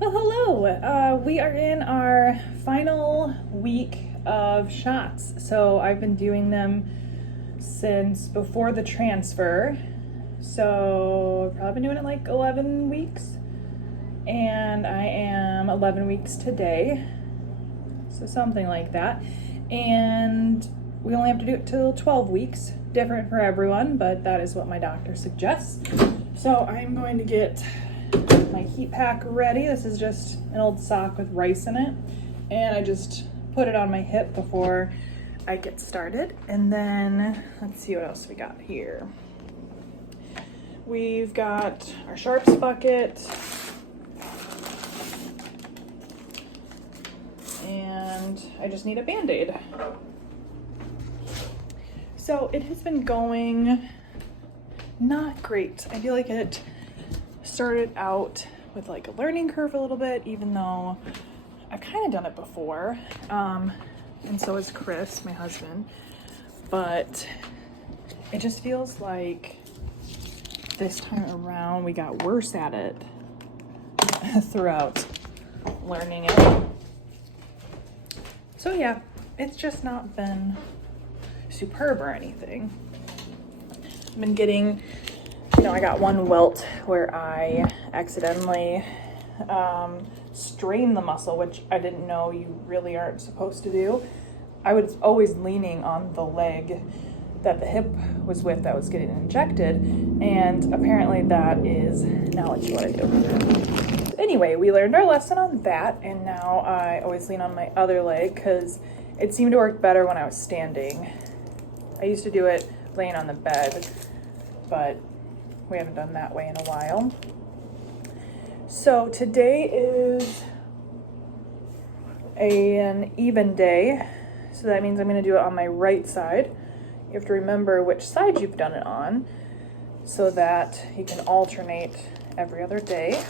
Well, hello. We are in our final week of shots. So I've been doing them since before the transfer. So I've probably been doing it like 11 weeks. And I am 11 weeks today. So something like that. And we only have to do it till 12 weeks. Different for everyone, but that is what my doctor suggests. So I'm going to get my heat pack ready. This is just an old sock with rice in it, and I just put it on my hip before I get started. And then let's see what else we got here. We've got our sharps bucket, and I just need a Band-Aid. So it has been going not great. I feel like it started out with like a learning curve a little bit, even though I've kind of done it before, and so is Chris, my husband, but it just feels like this time around we got worse at it throughout learning it. So yeah, it's just not been superb or anything. I've been getting, I got one welt where I accidentally strained the muscle, which I didn't know you really aren't supposed to do. I was always leaning on the leg that the hip was with that was getting injected, and apparently that is not what you want to do. Anyway, we learned our lesson on that, and now I always lean on my other leg because it seemed to work better when I was standing. I used to do it laying on the bed, but we haven't done that way in a while. So today is an even day. So that means I'm going to do it on my right side. You have to remember which side you've done it on so that you can alternate every other day.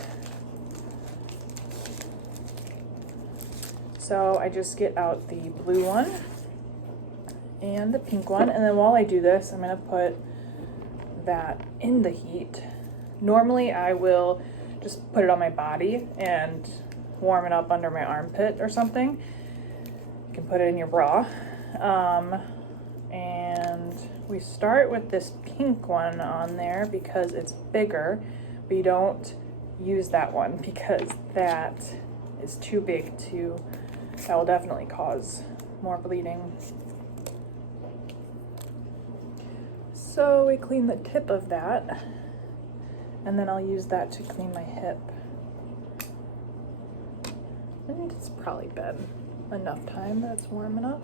So I just get out the blue one and the pink one. And then while I do this, I'm going to put that in the heat. Normally I will just put it on my body and warm it up under my armpit or something. You can put it in your bra. And we start with this pink one on there because it's bigger, but you don't use that one because that is too big that will definitely cause more bleeding. So we clean the tip of that, and then I'll use that to clean my hip. And it's probably been enough time that it's warm enough.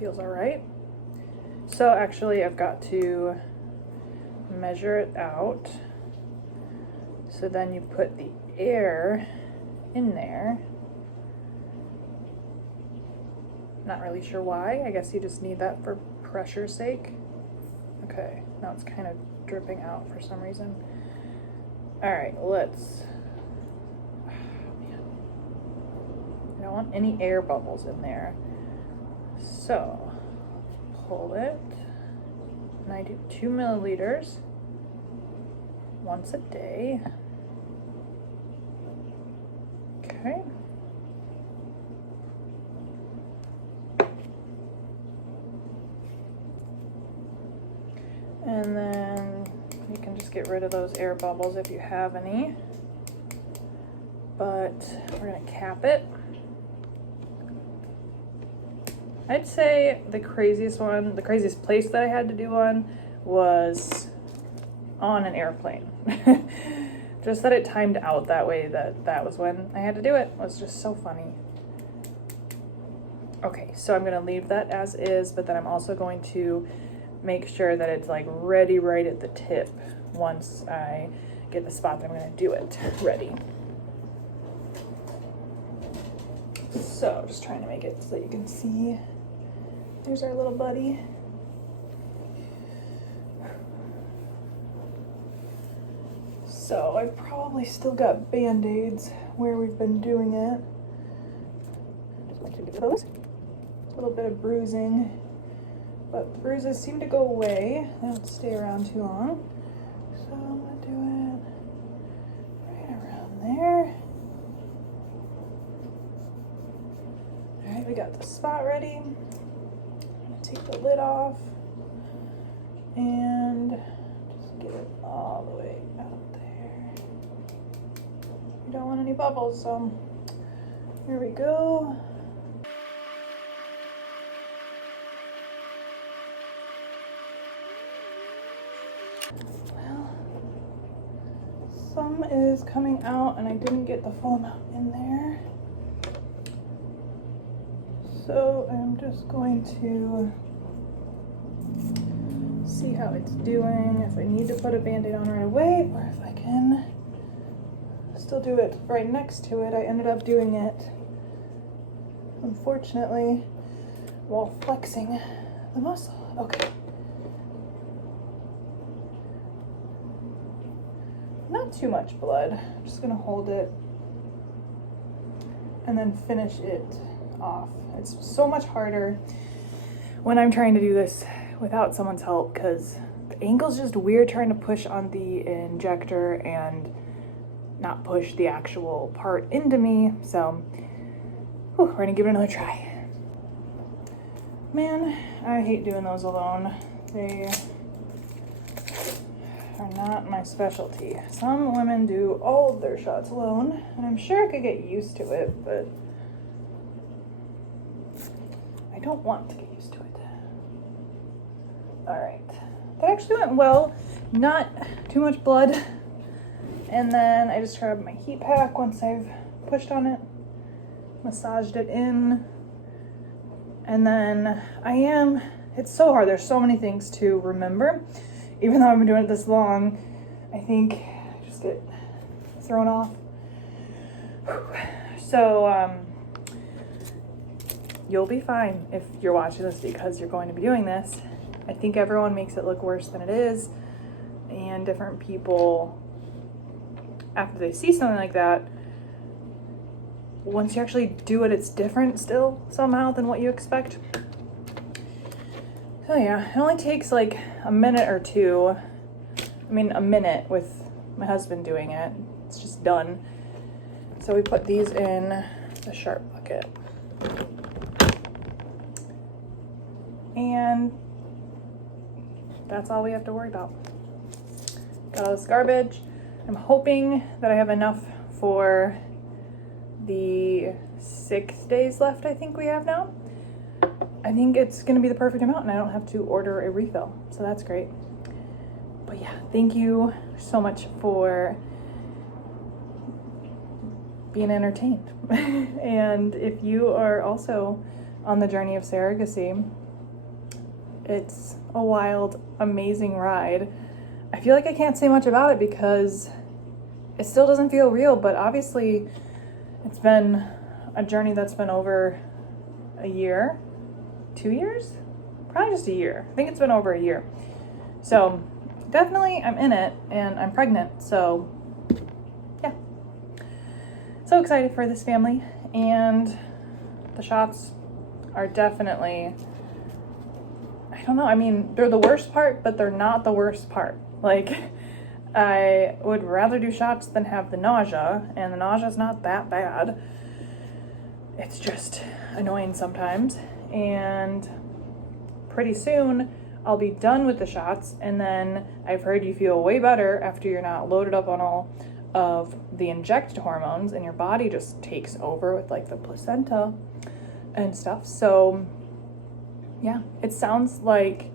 Feels all right. So actually I've got to measure it out. So then you put the air in there. Not really sure why. I guess you just need that for pressure's sake. Okay, now it's kind of dripping out for some reason. All right, let's, man, I don't want any air bubbles in there. So pull it, and I do 2 milliliters once a day. Okay. And then you can just get rid of those air bubbles if you have any. But we're gonna cap it. I'd say the craziest place that I had to do one was on an airplane. Just that it timed out that way that was when I had to do it. It was just so funny. Okay, so I'm gonna leave that as is, but then I'm also going to make sure that it's like ready right at the tip once I get the spot that I'm gonna do it ready. So just trying to make it so that you can see. There's our little buddy. So I've probably still got Band-Aids where we've been doing it. Just going to do those. A little bit of bruising. But bruises seem to go away. They don't stay around too long. So I'm gonna do it right around got the spot ready. I'm gonna take the lid off and just get it all the way out there. You don't want any bubbles, so here we go. Well, some is coming out and I didn't get the full amount in there. So I'm just going to see how it's doing, if I need to put a Band-Aid on right away or if I can still do it right next to it. I ended up doing it, unfortunately, while flexing the muscle. Okay. Not too much blood. I'm just gonna hold it and then finish it off. It's so much harder when I'm trying to do this without someone's help because the angle's just weird trying to push on the injector and not push the actual part into me. So we're gonna give it another try. Man, I hate doing those alone. They are not my specialty. Some women do all of their shots alone, and I'm sure I could get used to it, but I don't want to get used to it. All right, that actually went well. Not too much blood. And then I just grabbed my heat pack once I've pushed on it, massaged it in. And then it's so hard. There's so many things to remember. Even though I've been doing it this long, I think I just get thrown off. So, you'll be fine if you're watching this because you're going to be doing this. I think everyone makes it look worse than it is. And different people, after they see something like that, once you actually do it, it's different still somehow than what you expect. So yeah, it only takes like a minute or two. I mean, a minute with my husband doing it. It's just done. So we put these in the sharp bucket. And that's all we have to worry about. Got all this garbage. I'm hoping that I have enough for the 6 days left I think we have now. I think it's gonna be the perfect amount and I don't have to order a refill, so that's great. But yeah, thank you so much for being entertained. And if you are also on the journey of surrogacy, it's a wild, amazing ride. I feel like I can't say much about it because it still doesn't feel real, but obviously it's been a journey that's been over a year, 2 years? Probably just a year. I think it's been over a year. So definitely I'm in it and I'm pregnant, so yeah. So excited for this family, and the shots are definitely, I don't know, I mean, they're the worst part, but they're not the worst part. Like, I would rather do shots than have the nausea, and the nausea's not that bad. It's just annoying sometimes, and pretty soon I'll be done with the shots, and then I've heard you feel way better after you're not loaded up on all of the injected hormones, and your body just takes over with like the placenta and stuff. So yeah, it sounds like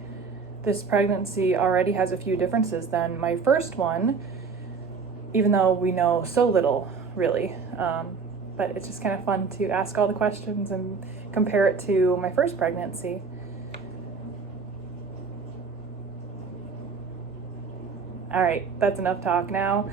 this pregnancy already has a few differences than my first one, even though we know so little really. But it's just kind of fun to ask all the questions and compare it to my first pregnancy. All right, that's enough talk now.